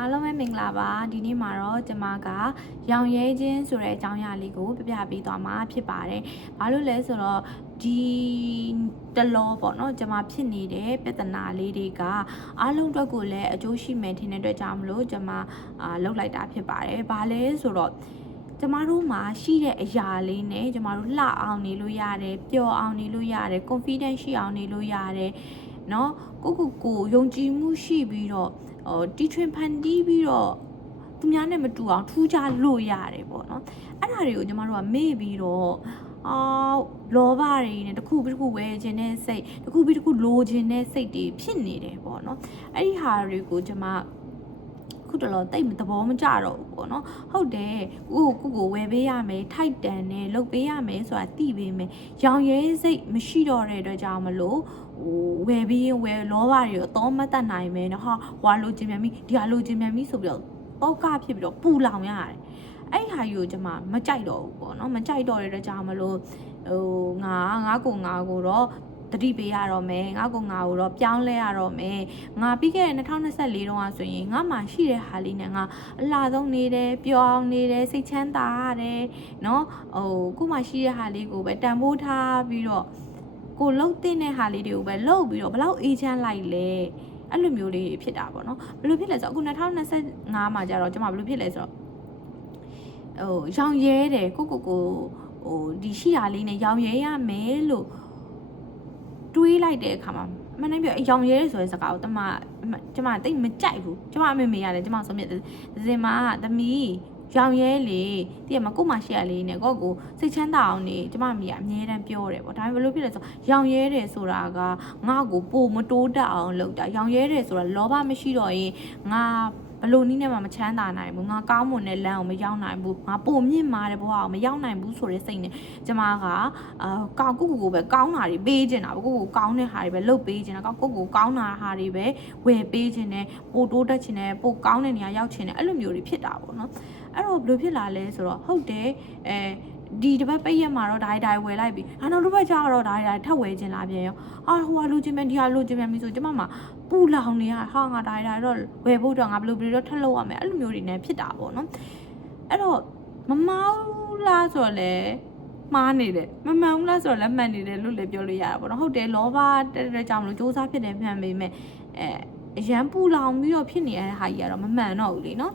အားလုံးပဲမင်္ဂလာပါဒီနေ့မှာတော့ကျွန်မကရောင်ရဲခြင်းဆိုတဲ့အကြောင်းအရာလေးကိုပြပြပေးသွားမှာဖြစ်ပါတယ်။ဘာလို့လဲဆိုတော့ဒီတလောပေါ့နော်ကျွန်မဖြစ်နေတဲ့ပြဿနာလေးတွေကအားလုံးအတွက်ကိုလည်းအကျိုးရှိမယ်ထင်တဲ့အတွက်ကြောင့်မလို့ကျွန်မလုပ်လိုက်တာဖြစ်ပါတယ်။ဘာလဲဆိုတော့ကျမတို့မှာရှိတဲ့အရာလေးနဲ့ကျမတို့လှအောင်နေလို့ရတယ်ပျော်အောင်နေလို့ရတယ် confidence ရှိအောင်နေလို့ရတယ်เนาะကိုယုံကြည်မှုရှိပြီးတော့တီထွင်ဖန်တီးပြီးတော့သူများနဲ့မတူအောင်ထူးခြားလို့ရတယ်ပေါ့နော်အဲ့ဒါတွေကိုကျမတို့ကမေ့ပြီးတော့လောဘတွေနဲ့တစ်ခုပြီးတစ်ခုဝယ်ခြင်းနဲ့စိတ်တစ်ခုပြီးတစ်ခုလိုခြင်းနဲ့စိတ်တွေဖြစ်နေတယ်ပေါ့နော်အဲ့ဒီဟာတွေကိုကျမခုတလောတိတ်သဘောမကျတော့ဘူးပေါ့နော်ဟုတ်တယ်ကိုဝယ်ပေးရမယ်ထိုက်တန်နဲ့လုပ်ပေးရမယ်ဆိုတာသိပေးမယ်ရောင်ရဲစိတ်မရှိတော့တဲ့အတွက်ကြောင့်မလို့ဝယ်ပြီးဝယ်လောဘတွေတော့တော့မတတ်နိုင်မယ်နော်ဟာဟွာလိုချင်မြန်ပြီဒီဟာလိုချင်မြန်ပြီဆိုပြီးတော့တောကဖြစ်ပြီးတော့ပူလောင်ရတယ်အဲ့ဒီဟာကြီးကိုကျွန်မမကြိုက်တော့ဘူးပေါ့နော်မကြိုက်တော့တဲ့အတွက်ကြောင့်မလို့ငါကိုတော့တတိပေးရတော့မယ်ငါကိုတော့ပြောင်းလဲရတော့မယ်ငါပြီးခဲ့တဲ့2024တုန်းကဆိုရင်ငါမှရှိတဲ့ဟာလေးနဲ့ငါအလားဆုံးနေတယ်ပျော်အောင်နေတယ်စိတ်ချမ်းသာရတယ်เนาะကိုမှရှိတဲ့ဟာလေးကိုပဲတန်ဖိုးထားပြီးတော့ကိုလှုပ်တဲ့ဟာလေးတွေကိုပဲလှုပ်ပြီးတော့ဘလောက်အေးချမ်းလိုက်လဲအဲ့လိုမျိုးလေးဖြစ်တာပေါ့နော်ဘယ်လိုဖြစ်လဲဆိုတော့အခု2025မှာကျတော့ကျွန်မဘယ်လိုဖြစ်လဲဆိုတော့ရောင်ရဲတယ်ကိုဒီရှိတာလေးနဲ့ရောင်ရဲရမယ်လို့တွေးလိုက်တဲ့အခါမှာမနိုင်ပြရောင်ရဲဆိုတဲ့စကားကိုကျွန်မတိတ်မကြိုက်ဘူးကျွန်မအမေရတယ်ကျွန်မဆုံးဖြတ်စင်မှာသမီးရောင်ရဲလေတကယ်မကိုမရှိရလေးနဲ့ကိုစိတ်ချမ်းသာအောင်နေကျွန်မအမေကအမြဲတမ်းပြောတယ်ပေါ့ဒါပေမဲ့ဘယ်လိုဖြစ်လဲဆိုရောင်ရဲတယ်ဆိုတာကငါ့ကိုပိုမတိုးတက်အောင်လုပ်တာရောင်ရဲတယ်ဆိုတာလောဘမရှိတော့ရင်ငါဘလို့နည်းနဲ့မှမချမ်းသာနိုင်ဘူးငါကောင်းမွန်တဲ့လမ်းကိုမရောက်နိုင်ဘူးငါပိုမြင့်မာတဲ့ဘဝကိုမရောက်နိုင်ဘူးဆိုတဲ့စိတ်နဲ့ကျမကကိုပဲကောင်းတာတွေပေးချင်တာကိုကောင်းတဲ့ဟာတွေပဲလုပ်ပေးချင်တာကိုကောင်းတာဟာတွေပဲဝယ်ပေးချင်တယ်ပိုတိုးတက်ချင်တယ်ပိုကောင်းတဲ့နေရာရောက်ချင်တယ်အဲ့လိုမျိုးတွေဖြစ်တာပေါ့နော်အဲ့တော့ဘယ်လိုဖြစ်လာလဲဆိုတော့ဟုတ်တယ်ဒီတစ်ပတ်ပိတ်ရက်မှာတော့ဒါဝယ်လိုက်ပြီနောက်တစ်ပတ်ကျတော့ဒါထပ်ဝယ်ခြင်းလားပြန်ရောဟိုဟာလိုချင်မယ်ဒီဟာလိုချင်မယ်ဆိုကျမမှာပူလောင်နေရဟာငါဒါတော့ဝယ်ဖို့တော့ငါဘယ်လိုတော့ထပ်လုပ်ရမယ်အဲ့လိုမျိုးတွေနဲ့ဖြစ်တာပေါ့နော်အဲ့တော့မမောင်းလားဆိုတော့လေမှားနေတယ်မမှန်ဘူးလားဆိုတော့လည်းမှန်နေတယ်လို့လည်းပြောလို့ရတာပေါ့နော်ဟုတ်တယ်လောဘတဲ့ကြောင့်မလို့စူးစမ်းဖြစ်တယ်မှန်ပေမဲ့အရန်ပူလောင်ပြီးတော့ဖြစ်နေရတဲ့ဟာကြီးကတော့မမှန်တော့ဘူးလေနော်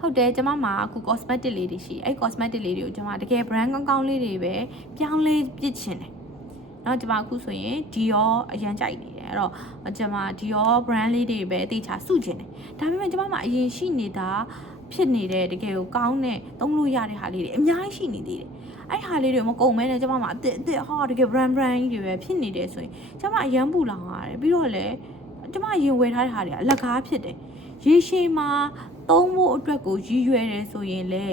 ဟုတ်တယ်ကျမမှာအခု cosmetic လေးတွေရှိအဲ့ cosmetic လေးတွေကိုကျမတကယ် brand ကောင်းလေးတွေပဲပြောင်းလဲပစ်ချင်တယ်เนาะကျမအခုဆိုရင် Dior အရန်ကြိုက်နေတယ်အဲ့တော့ကျမ Dior brand လေးတွေပဲအသေးချာစုချင်တယ်ဒါပေမဲ့ကျမမှာအရင်ရှိနေတာဖြစ်နေတဲ့တကယ်ကိုကောင်းတဲ့သုံးလို့ရတဲ့ဟာလေးတွေအများကြီးရှိနေသေးတယ်အဲ့ဟာလေးတွေမကုန်မဲနဲ့ကျမမှာအစ်ဟာတကယ် brand ကြီးတွေပဲဖြစ်နေတယ်ဆိုရင်ကျမအရန်ပူလောင်ရတယ်ပြီးတော့လည်းကျမရင်ဝယ်ထားတဲ့ဟာတွေကအလကားဖြစ်တယ်ရေရှည်မှာသုံးဖို့အတွက်ကိုရည်ရွယ်တယ်ဆိုရင်လေ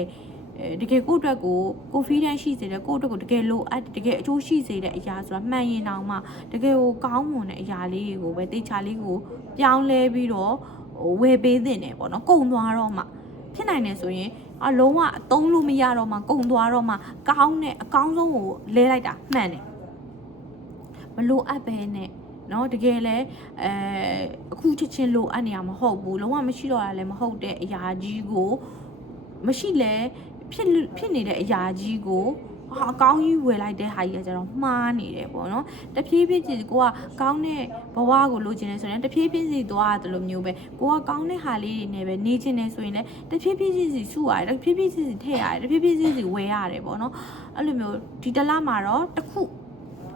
တကယ်ကိုယ့်အတွက်ကို confidence ရှိစေတယ်ကိုယ့်အတွက်ကိုတကယ်လိုအပ်တကယ်အကျိုးရှိစေတဲ့အရာဆိုတာမှန်ရင်တောင်မှတကယ်ကိုကောင်းမွန်တဲ့အရာလေးကိုပဲတေချာလေးကိုပြောင်းလဲပြီးတော့ဝယ်ပေးသင့်တယ်ပေါ့နော်ကုန်သွားတော့မှဖြစ်နိုင်တယ်ဆိုရင်အလုံးဝအသုံးလို့မရတော့မှကုန်သွားတော့မှကောင်းတဲ့အကောင်းဆုံးကိုလဲလိုက်တာမှန်တယ်မလိုအပ်ပဲနဲ့နော်တကယ်လဲအခုချက်ချင်းလိုအပ်နေရမဟုတ်ဘူးလုံးဝမရှိတော့တာလည်းမဟုတ်တဲ့အရာကြီးကိုမရှိလဲဖြစ်နေတဲ့အရာကြီးကိုအကောင်းကြီးဝယ်လိုက်တဲ့ဟာကြီးကကျတော့မှားနေတယ်ပေါ့နော်တဖြည်းဖြည်းကိုကကောင်းတဲ့ဘဝကိုလိုချင်နေဆိုရင်တဖြည်းဖြည်းစီသွားရတယ်လို့မျိုးပဲကိုကကောင်းတဲ့ဟာလေးတွေနဲ့ပဲနေချင်နေဆိုရင်လည်းတဖြည်းဖြည်းစီစုရတယ်တဖြည်းဖြည်းစီထည့်ရတယ်တဖြည်းဖြည်းစီဝယ်ရတယ်ပေါ့နော်အဲ့လိုမျိုးဒီတလမှာတော့တစ်ခု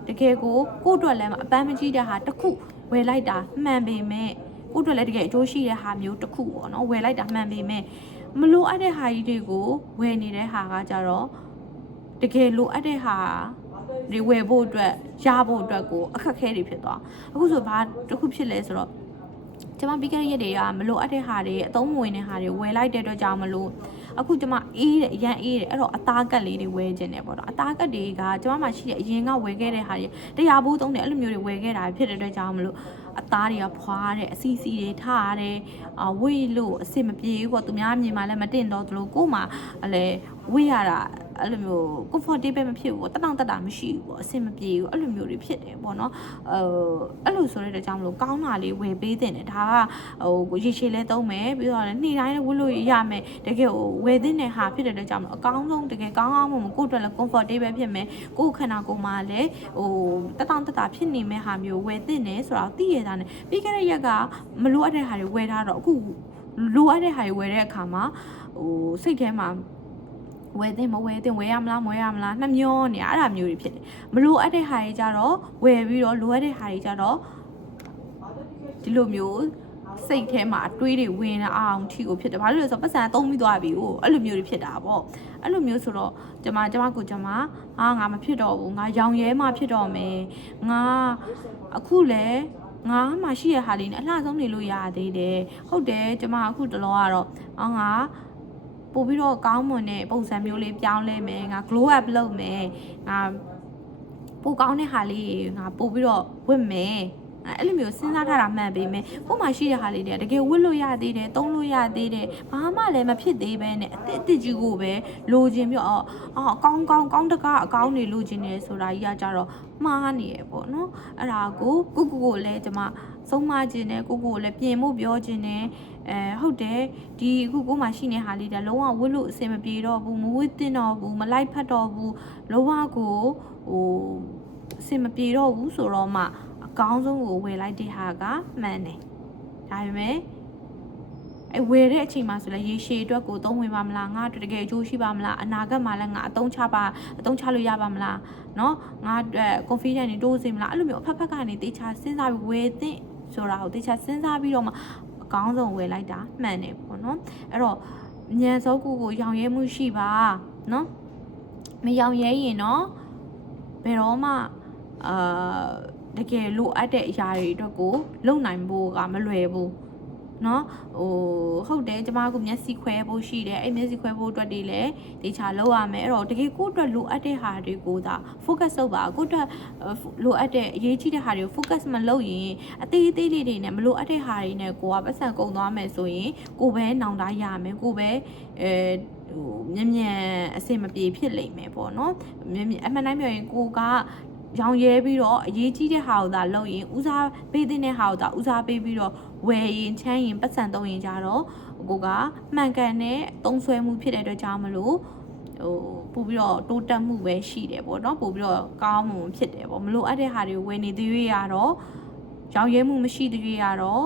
တကယ်ကိုအတွက်လည်းအပန်းမကြီးတဲ့ဟာတစ်ခုဝယ်လိုက်တာမှန်ပေမဲ့ကိုအတွက်လည်းတကယ်အကျိုးရှိတဲ့ဟာမျိုးတစ်ခုပေါ့နော်ဝယ်လိုက်တာမှန်ပေမဲ့မလိုအပ်တဲ့ဟာကြီးတွေကိုဝယ်နေတဲ့ဟာကကြတော့တကယ်လိုအပ်တဲ့ဟာတွေဝယ်ဖို့အတွက်ရဖို့အတွက်ကိုအခက်အခဲတွေဖြစ်သွားအခုဆိုဘာတစ်ခုဖြစ်လဲဆိုတော့ကျမပြီးခဲ့တဲ့ရက်တွေကမလိုအပ်တဲ့ဟာတွေအသုံးမဝင်တဲ့ဟာတွေဝယ်လိုက်တဲ့အတွက်ကြောင့်မလို့အခုကျမအေးတယ်အရန်အေးတယ်အဲ့တော့အသားကတ်လေးတွေဝယ်ခြင်းတယ်ပေါ့နော်အသားကတ်တွေကကျမမှရှိတဲ့အရင်ကဝယ်ခဲ့တဲ့ဟာတွေတရားဘူးသုံးတယ်အဲ့လိုမျိုးတွေဝယ်ခဲ့တာဖြစ်တဲ့အတွက်ကြောင့်မလို့အသားတွေကဖွာတယ်အစီစီတွေထားရတယ်ဝိလို့အစ်မပြေဘူးပေါ့သူများမြင်မှလည်းမတင်တော့သလိုကို့မှာလည်းဝိရတာ အဲ့လိုမျိုး comfortable မဖြစ်ဘူးပေါ့တက်တာမရှိဘူးပေါ့အဆင်မပြေဘူးအဲ့လိုမျိုးတွေဖြစ်တယ်ပေါ့နော်အဲ့လိုဆိုတဲ့ကြောင့်မလို့ကောင်းတာလေးဝယ်ပေးတင်တယ်ဒါကရေရှည်လဲသုံးမယ်ပြီးတော့လည်းနေ့တိုင်းလည်းဝတ်လို့ရမယ်တကယ်ဝယ်တင်တဲ့ဟာဖြစ်တဲ့ကြောင့်မလို့အကောင်းဆုံးတကယ်ကောင်းမှုကိုယ့်အတွက်လည်း comfortable ဖြစ်မယ်ကိုယ့်ခန္ဓာကိုယ်မှာလည်းတက်တာဖြစ်နေမဲ့ဟာမျိုးဝယ်တင်တယ်ဆိုတော့သိရတာနဲ့ပြီးခဲ့တဲ့ရက်ကမလိုအပ်တဲ့ဟာတွေဝယ်ထားတော့အခုလိုအပ်တဲ့ဟာတွေဝယ်တဲ့အခါမှာစိတ်ထဲမှာဝယ်တင်မဝယ်တင်ဝယ်ရမလားမဝယ်ရမလားနှမျောနေအဲ့ဒါမျိုးတွေဖြစ်တယ်မလိုအပ်တဲ့ဟာတွေကြတော့ဝယ်ပြီးတော့လိုအပ်တဲ့ဟာတွေကြတော့ဒီလိုမျိုးစိတ်ထဲမှာအတွေးတွေဝင်အောင်ထီကိုဖြစ်တယ်ဘာလို့လဲဆိုတော့ပတ်စံသုံးပြီးသွားပြီကိုအဲ့လိုမျိုးတွေဖြစ်တာပေါ့အဲ့လိုမျိုးဆိုတော့ကျမငါမဖြစ်တော့ဘူးငါရောင်ရဲမှဖြစ်တော့မယ်ငါအခုလဲငါမှရှိရဟာလေးနဲ့အလှဆုံးနေလို့ရသေးတယ်ဟုတ်တယ်ကျမအခုတလောကတော့ငါပို့ပြီးတော့ကောင်းမွန်တဲ့ပုံစံမျိုးလေးပြောင်းလဲမယ်ငါ glow up လုပ်မယ်ငါပိုကောင်းတဲ့ဟာလေးငါပို့ပြီးတော့ဝတ်မယ်အဲ့လိုမျိုးစဉ်းစားထားတာမှန်ပေမဲ့ကို့မှာရှိတဲ့ဟာလေးတွေတကယ်ဝတ်လို့ရသေးတယ်သုံးလို့ရသေးတယ်ဘာမှလည်းမဖြစ်သေးပဲနဲ့အစ်ကြီးကိုပဲလိုချင်ပြီးတော့အကောင်းတကားအကောင်းနေလိုချင်နေဆိုတာကြီးကကြတော့မှားနေရပေါ့နော်အဲ့ဒါကိုလည်းကျမဆုံးမခြင်းနဲ့ကိုလည်းပြင်ဖို့ပြောခြင်းနဲ့ဟုတ်တယ်ဒီအခုကိုမှရှိနေဟာလေးဒါလုံးဝဝတ်လို့အဆင်မပြေတော့ဘူးမဝတ်တင်တော့ဘူးမလိုက်ဖက်တော့ဘူးလုံးဝကိုအဆင်မပြေတော့ဘူးဆိုတော့မှအကောင်းဆုံးကိုဝယ်လိုက်တဲ့ဟာကမှန်တယ်ဒါပေမဲ့ဝယ်တဲ့အချိန်မှာဆိုလဲရေရှည်အတွက်ကိုသုံးဝင်ပါမလားငါတကယ်အကျိုးရှိပါမလားအနာဂတ်မှာလည်းငါအသုံးချလို့ရပါမလားเนาะငါ confidence နေတိုးစေမလားအဲ့လိုမျိုးအဖက်ကနေတေချာစဉ်းစားပြီးဝယ်သင့်ဆိုတာကိုတေချာစဉ်းစားပြီးတော့မှအကောင်းဆုံးဝယ်လိုက်တာမှန်တယ်ပေါ့နော်အဲ့တော့ဉာဏ်စောကိုရောင်ရဲမှုရှိပါเนาะမရောင်ရဲရင်เนาะဘယ်တော့မှတကယ်လိုအပ်တဲ့အရာတွေအတွက်ကိုလုံနိုင်ဖို့ကမလွယ်ဘူးเนาะဟုတ်တယ်ကျမကမျက်စိခွဲဖို့ရှိတယ်အဲ့မျက်စိခွဲဖို့အတွက်တွေလည်းတေချာလောက်ရမယ်အဲ့တော့တကယ်ကိုယ့်အတွက်လိုအပ်တဲ့ဟာတွေကိုသာ focus လုပ်ပါကိုယ့်အတွက်လိုအပ်တဲ့အရေးကြီးတဲ့ဟာတွေကို focus မလုပ်ရင်အသေးလေးတွေနဲ့မလိုအပ်တဲ့ဟာတွေနဲ့ကိုကပတ်စံကုန်သွားမယ်ဆိုရင်ကိုပဲနောင်တရမယ်ကိုပဲမြန်အဆင်မပြေဖြစ်လိမ့်မယ်ပေါ့နော်အမှန်တိုင်းပြောရင်ကိုကရောင်ရဲပြီးတော့အရေးကြီးတဲ့ဟာကိုသာလုပ်ရင်ဦးစားပေးတဲ့ဟာကိုသာဦးစားပေးပြီးတော့ဝယ်ရင်ချမ်းရင်ပတ်စံသုံးရင်ကြတော့ကိုကမှန်ကန်တဲ့သုံးဆွဲမှုဖြစ်တဲ့အတွက်ကြောင့်မလို့ပို့ပြီးတော့တိုးတက်မှုပဲရှိတယ်ပေါ့နော်ပို့ပြီးတော့ကောင်းမှုဖြစ်တယ်ပေါ့မလို့အပ်တဲ့ဟာတွေကိုဝယ်နေသေးရတော့ရောင်ရဲမှုမရှိသေးရတော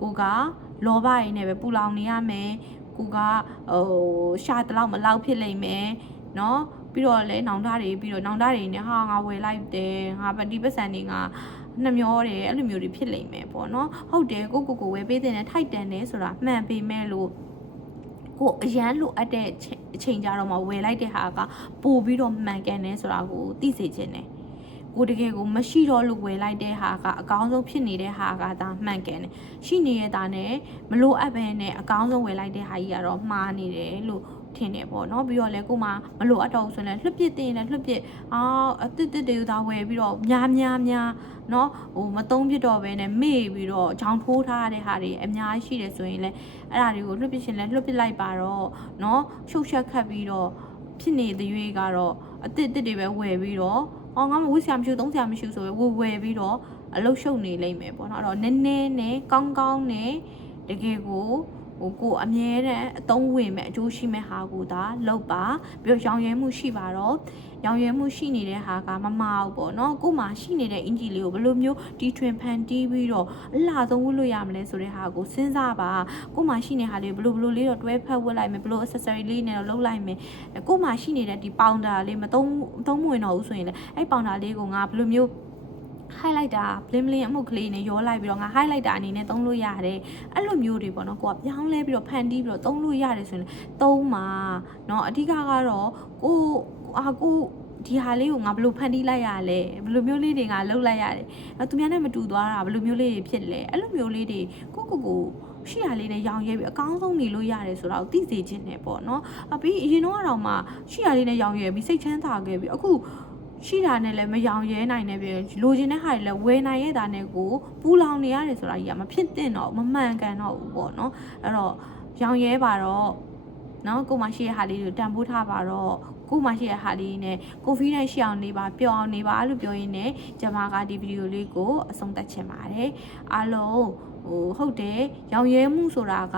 ့ကိုကလောဘရင်းနဲ့ပဲပူလောင်နေရမယ်ကိုကရှာတလောက်မလောက်ဖြစ်လိမ့်မယ်နော်ပြီးတော့လဲနောင်တတွေနဲ့ဟာငါဝယ်လိုက်တယ်ငါဒီပတ်စံတွေငါနှမျောတယ်အဲ့လိုမျိုးတွေဖြစ်လိမ့်မယ်ပေါ့နော်ဟုတ်တယ်ကိုဝယ်ပေးတဲ့နဲ့ထိုက်တန်တယ်ဆိုတာမှန်ပေမဲ့လို့ကိုအရန်လိုအပ်တဲ့အချိန်ကြတော့မှဝယ်လိုက်တဲ့ဟာကပို့ပြီးတော့မှန်ကန်တယ်ဆိုတာကိုသိစေချင်တယ်ကိုတကယ်ကိုမရှိတော့လို့ဝယ်လိုက်တဲ့ဟာကအကောင်းဆုံးဖြစ်နေတဲ့ဟာကဒါမှန်ကန်တယ်ရှိနေရတာနဲ့မလိုအပ်ဘဲနဲ့အကောင်းဆုံးဝယ်လိုက်တဲ့ဟာကြီးကတော့မှားနေတယ်လို့ထင်တယ်ပေါ့နော်ပြီးတော့လဲကိုမှမလိုအပ်တော့ဘူးဆိုရင်လွှတ်ပစ်တင်တယ်လွှတ်ပစ်အတစ်တွေသာဝယ်ပြီးတော့များနော်မသုံးဖြစ်တော့ဘဲနဲ့မေ့ပြီးတော့ဂျောင်းထိုးထားတဲ့ဟာတွေအများကြီးရှိတယ်ဆိုရင်လဲအဲ့ဒါတွေကိုလွှတ်ပစ်ရှင်လဲလွှတ်ပစ်လိုက်ပါတော့နော်ရှုပ်ရှက်ခတ်ပြီးတော့ဖြစ်နေတဲ့ရွေးကတော့အတစ်တွေပဲဝယ်ပြီးတော့ငါမဝစ်ဆရာမရှိသုံးဆရာမရှိဆိုရဝယ်ပြီးတော့အလုတ်ရှုပ်နေလိမ့်မယ်ပေါ့နော်အဲ့တော့နည်းနဲ့ကောင်းနဲ့တကယ်ကိုကိုအမြဲတမ်းအသုံးဝင်မဲ့အကျိုးရှိမဲ့ဟာကိုသာလုပ်ပါပြီးတော့ရောင်ရဲမှုရှိပါတော့ရောင်ရဲမှုရှိနေတဲ့ဟာကမမအောင်ပေါ့နော်ကိုမှရှိနေတဲ့အင်ဂျီလေးကိုဘယ်လိုမျိုးတီထွင်ဖန်တီးပြီးတော့အလှဆုံးဝတ်လို့ရမလဲဆိုတဲ့ဟာကိုစဉ်းစားပါကိုမှရှိနေတဲ့ဟာလေးဘယ်လိုလေးတော့တွဲဖက်ဝတ်လိုက်မယ်ဘယ်လို accessory လေးနဲ့တော့လုပ်လိုက်မယ်ကိုမှရှိနေတဲ့ဒီပေါင်တာလေးမသုံးမဝင်တော့ဘူးဆိုရင်လည်းအဲ့ပေါင်တာလေးကိုငါဘယ်လိုမျိုး highlighter bling အမှုကလေးနဲ့ရောလိုက်ပြီးတော့ငါ highlighter အနေနဲ့သုံးလို့ရတယ်အဲ့လိုမျိုးတွေပေါ့နော်ကိုကပြောင်းလဲပြီးတော့ဖန်တီးပြီးတော့သုံးလို့ရတယ်ဆိုရင်သုံးပါเนาะအဓိကကတော့ကိုဒီဟာလေးကိုငါဘယ်လိုဖန်တီးလိုက်ရလဲဘယ်လိုမျိုးလေးတွေငါလုပ်လိုက်ရတယ်သူများနဲ့မတူသွားတာဘယ်လိုမျိုးလေးတွေဖြစ်လဲအဲ့လိုမျိုးလေးတွေကိုရှိရလေးနဲ့ရောင်ရဲပြီးအကောင်းဆုံးနေလို့ရတယ်ဆိုတော့သိစေခြင်းနဲ့ပေါ့နော်ပြီးအရင်တော့မှရှိရလေးနဲ့ရောင်ရဲပြီးစိတ်ချမ်းသာခဲ့ပြီးအခုရှိတာနဲ့လည်းမရောင်ရဲနိုင်နေပြီလိုချင်တဲ့ဟာတွေလည်းဝယ်နိုင်ရတာနဲ့ကိုပူလောင်နေရတယ်ဆိုတာကြီးကမဖြစ်သင့်တော့မမှန်ကန်တော့ဘူးပေါ့နော်အဲ့တော့ရောင်ရဲပါတော့နော်ကိုမရှိတဲ့ဟာလေးတွေတန်ဖိုးထားပါတော့ ကိုမှရှိတဲ့ဟာလေးနဲ့ confidence ရှိအောင်နေပါပျော်အောင်နေပါလို့ပြောရင်းနဲ့ကျမကဒီဗီဒီယိုလေးကိုအဆုံးသတ်ချင်ပါတယ်အားလုံးဟုတ်တယ်ရောင်ရဲမှုဆိုတာက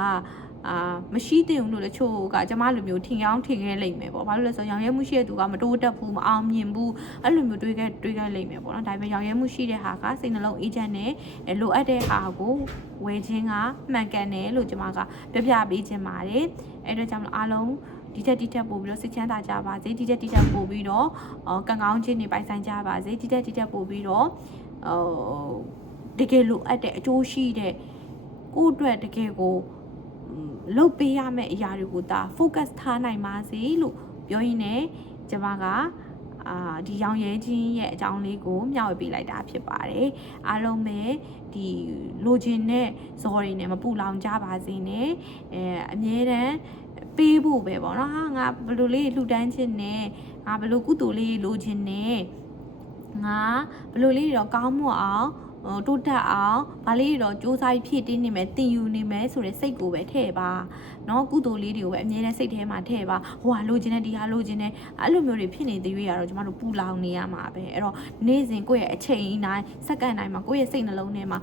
မရှိသင့်ဘူးလို့တချို့ကကျမလိုမျိုးထင်အောင်ထင်ခဲ့လိမ့်မယ်ပေါ့ဘာလို့လဲဆိုတော့ရောင်ရဲမှုရှိတဲ့သူကမတိုးတက်ဘူးမအောင်မြင်ဘူးအဲ့လိုမျိုးတွေးခဲ့လိမ့်မယ်ပေါ့နော်ဒါပေမဲ့ရောင်ရဲမှုရှိတဲ့ဟာကစိတ်နှလုံးအေးချမ်းနဲ့လိုအပ်တဲ့ဟာကိုဝယ်ခြင်းကမှန်ကန်တယ်လို့ကျမကပြပေးခြင်းပါတယ်အဲ့တော့ကြောင့်အားလုံးဒီတက်ပို့ပြီးတော့စိတ်ချမ်းသာကြပါစေဒီတက်ပို့ပြီးတော့ကံကောင်းခြင်းတွေပိုင်ဆိုင်ကြပါစေဒီတက်ပို့ပြီးတော့တကယ်လိုအပ်တဲ့အကျိုးရှိတဲ့ကိုယ့်အတွက်တကယ်ကိုလုပ်ပေးရမယ့်အရာတွေကိုဒါ focus ထားနိုင်ပါစေလို့ပြောရင်းနဲ့ကျမကဒီရောင်ရဲခြင်းရဲ့အကြောင်းလေးကိုမျှဝေပေးလိုက်တာဖြစ်ပါတယ်အားလုံးပဲဒီလိုချင်တဲ့ဇော်တွေနဲ့မပူလောင်ကြပါစေနဲ့အမြဲတမ်းပေးဖို့ပဲပေါ့နော်ငါဘယ်လိုလေးလှူဒန်းခြင်းနဲ့ငါဘယ်လိုကုသိုလ်လေးလိုချင်နဲ့ငါဘယ်လိုလေးတော့ကောင်းမွန်အောင်တိုးတက်အောင်ဗာလေးတော့စူးစမ်းဖြည့်တင်းနေမယ်တင်ယူနေမယ်ဆိုတဲ့စိတ်ကိုပဲထည့်ပါเนาะကုသိုလ်လေးတွေကိုပဲအမြဲတမ်းစိတ်ထဲမှာထည့်ပါဟိုဟာလိုချင်တဲ့ဒီဟာလိုချင်တဲ့အဲ့လိုမျိုးတွေဖြစ်နေတဲ့ရွေးရတော့ကျမတို့ပူလောင်နေရမှာပဲအဲ့တော့နေ့စဉ်ကိုယ့်ရဲ့အချိန်တိုင်းစက္ကန့်တိုင်းမှာကိုယ့်ရဲ့စိတ်နှလုံးထဲမှာ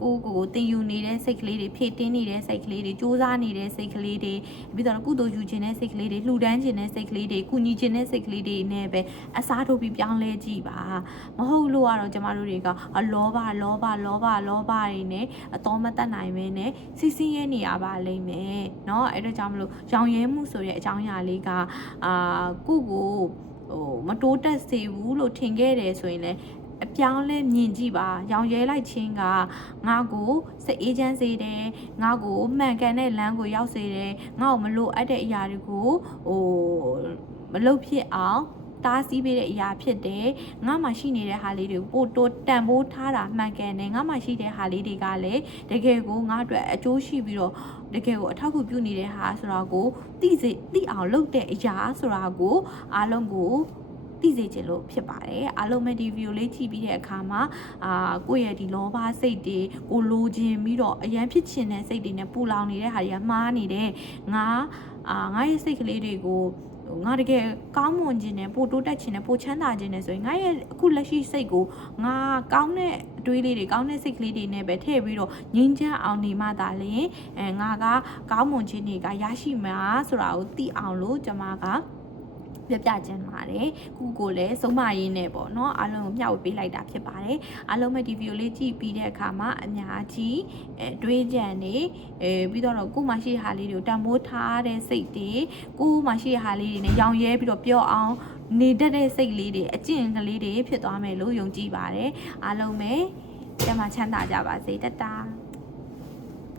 ကိုတင်ယူနေတဲ့စိတ်ကလေးတွေဖြည့်တင်းနေတဲ့စိတ်ကလေးတွေစူးစမ်းနေတဲ့စိတ်ကလေးတွေပြီးတော့ကုသိုလ်ယူခြင်းတဲ့စိတ်ကလေးတွေလှူဒန်းခြင်းတဲ့စိတ်ကလေးတွေကုညီခြင်းတဲ့စိတ်ကလေးတွေနဲ့ပဲအစားထိုးပြီးပြောင်းလဲကြည့်ပါမဟုတ်လို့ကတော့ကျမတို့တွေကလောဘတွေနဲ့အတော်မတတ်နိုင်ပဲနဲ့စီစီရဲနေရပါလိမ့်မယ်เนาะအဲ့တော့ကြောင့်မလို့ရောင်ရဲမှုဆိုတဲ့အကြောင်းအရာလေးကကိုမတိုးတက်စေဘူးလို့ထင်ခဲ့တယ်ဆိုရင်လည်းအပြောင်းလဲမြင်ကြည့်ပါရောင်ရဲလိုက်ခြင်းကငါ့ကိုစိတ်အေးချမ်းစေတယ်ငါ့ကိုမှန်ကန်တဲ့လမ်းကိုရောက်စေတယ်ငါ့ကိုမလိုအပ်တဲ့အရာတွေကိုမလုပ်ဖြစ်အောင်တားဆီးပေးတဲ့အရာဖြစ်တယ်ငါမှရှိနေတဲ့ဟာလေးတွေကိုပို့တိုးတန်ဖိုးထားတာမှန်ကန်တယ်ငါမှရှိတဲ့ဟာလေးတွေကလည်းတကယ်ကိုငါအတွက်အကျိုးရှိပြီးတော့တကယ်ကိုအထောက်အကူပြုနေတဲ့ဟာဆိုတာကိုသိအောင်လုပ်တဲ့အရာဆိုတာကိုအားလုံးကိုသိစေချင်လို့ဖြစ်ပါတယ်အားလုံးပဲဒီဗီဒီယိုလေးကြည့်ပြီးတဲ့အခါမှာကိုယ့်ရဲ့ဒီလောဘစိတ်တွေကိုလိုချင်ပြီးတော့အရန်ဖြစ်ချင်တဲ့စိတ်တွေနဲ့ပူလောင်နေတဲ့ဟာတွေကမှားနေတယ်ငါရဲ့စိတ်ကလေးတွေကိုငါတကယ်ကောင်းမွန်ခြင်းနဲ့ပိုတိုးတက်ခြင်းနဲ့ပိုချမ်းသာခြင်းနဲ့ဆိုရင်ငါရဲ့အခုလက်ရှိစိတ်ကိုငါကောင်းတဲ့အတွေးလေးတွေကောင်းတဲ့စိတ်ကလေးတွေနဲ့ပဲထည့်ပြီးတော့ငြိမ်းချမ်းအောင်နေမှသာလျှင်ငါကကောင်းမွန်ခြင်းတွေကရရှိမှာဆိုတာကိုသိအောင်လို့ကျွန်မကပြခြင်းပါတယ်ကိုလည်းစုံမရင်းနဲ့ပေါ့နော်အားလုံးကိုမျှဝေပေးလိုက်တာဖြစ်ပါတယ်အားလုံးပဲဒီဗီဒီယိုလေးကြည့်ပြီးတဲ့အခါမှာအများကြီးတွေးကြံနေပြီးတော့ကိုမှရှိဟာလေးတွေကိုတန်ဖိုးထားတဲ့စိတ်တွေကိုမှရှိဟာလေးတွေနဲ့ရောင်ရဲပြီးတော့ပျော့အောင်နေတတ်တဲ့စိတ်လေးတွေအကျင့်ကလေးတွေဖြစ်သွားမယ်လို့ယုံကြည်ပါတယ်အားလုံးပဲကျမချမ်းသာကြပါစေတတာ